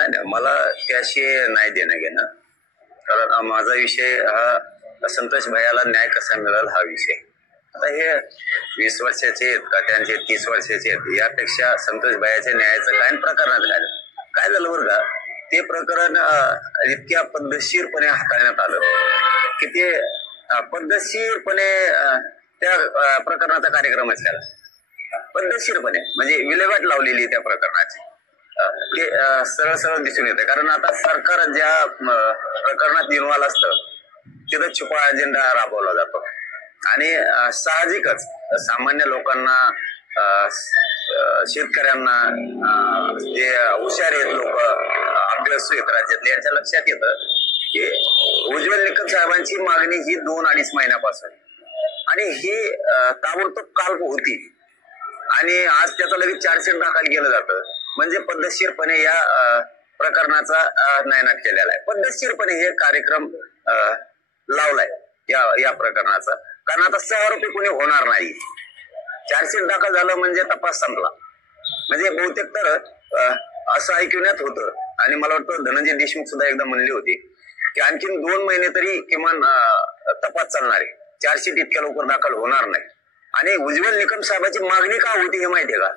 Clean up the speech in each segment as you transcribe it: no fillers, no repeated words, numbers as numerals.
नाही, मला त्याशी नाही देणं घेणं. कारण माझा विषय हा संतोष भैयाला न्याय कसा मिळेल हा विषय. आता हे 20 वर्षाचे आहेत का त्यांचे 30 वर्षाचे आहेत, यापेक्षा संतोष भैयाच्या न्यायाचं काय प्रकरणात काय झालं बरं का, ते प्रकरण इतक्या पद्धतशीरपणे हाताळण्यात आलं की ते पद्धतशीरपणे त्या प्रकरणाचा कार्यक्रमच केला. पद्धतशीरपणे म्हणजे विल्हेवाट लावलेली त्या प्रकरणाची. ते सरळ सरळ दिसून येते. कारण आता सरकार ज्या प्रकरणात इन्व्हॉल्व असतं तिथं छुपा अजेंडा राबवला जातो आणि साहजिकच सामान्य लोकांना, शेतकऱ्यांना, जे हुशार आहेत लोक, अभ्यासू आहेत राज्यातले, यांच्या लक्षात येतं की उज्ज्वल निकम साहेबांची मागणी ही 2-2.5 महिन्यापासून आणि ही ताबडतोब काल होती आणि आज त्याचं लगेच चार्जशीट दाखल केलं जातं. म्हणजे पद्धतशीरपणे या प्रकरणाचा नायनाट केलेला आहे. पद्धतशीरपणे हे कार्यक्रम लावलाय या प्रकरणाचा. कारण आता 6 आरोपी कोणी होणार नाही. चार्जशीट दाखल झालं म्हणजे तपास संपला. म्हणजे बहुतेक तर असं ऐकण्यात होतं आणि मला वाटतं धनंजय देशमुख सुद्धा एकदा म्हणले होते की आणखीन 2 महिने तरी किमान तपास चालणार आहे. चार्जशीट इतक्या लवकर दाखल होणार नाही. आणि उज्ज्वल निकम साहेबांची मागणी का होती हे माहितीये का,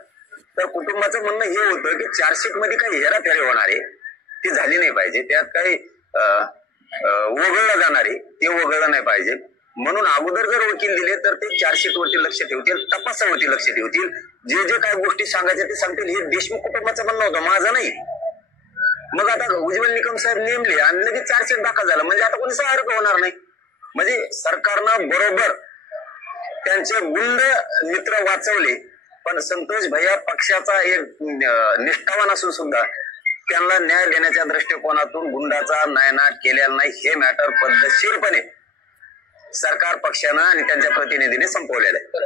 तर कुटुंबाचं म्हणणं हे होतं की चार्जशीट मध्ये काही हेराफेरी होणार आहे ती झाली नाही पाहिजे, त्यात काही वगळलं जाणार आहे ते वगळलं नाही पाहिजे. म्हणून अगोदर जर वकील दिले तर ते चार्जशीट वरती लक्ष ठेवतील, तपासावरती लक्ष ठेवतील, जे जे काही गोष्टी सांगायच्या ते सांगतील. हे देशमुख कुटुंबाचं म्हणणं होतं, माझं नाही. मग आता उज्ज्वल निकम साहेब नेमले आणि लगेच चार्जशीट दाखल झाला म्हणजे आता कोणी सहायक होणार नाही. म्हणजे सरकारनं बरोबर त्यांचे गुंड मित्र वाचवले, पण संतोष भैया पक्षाचा एक निष्ठावान असून सुद्धा त्यांना न्याय देण्याच्या दृष्टिकोनातून गुंडाचा नायनाट केलेला नाही. हे मॅटर पद्धतशीरपणे सरकार पक्षानं आणि त्यांच्या प्रतिनिधीने संपवलेलं आहे.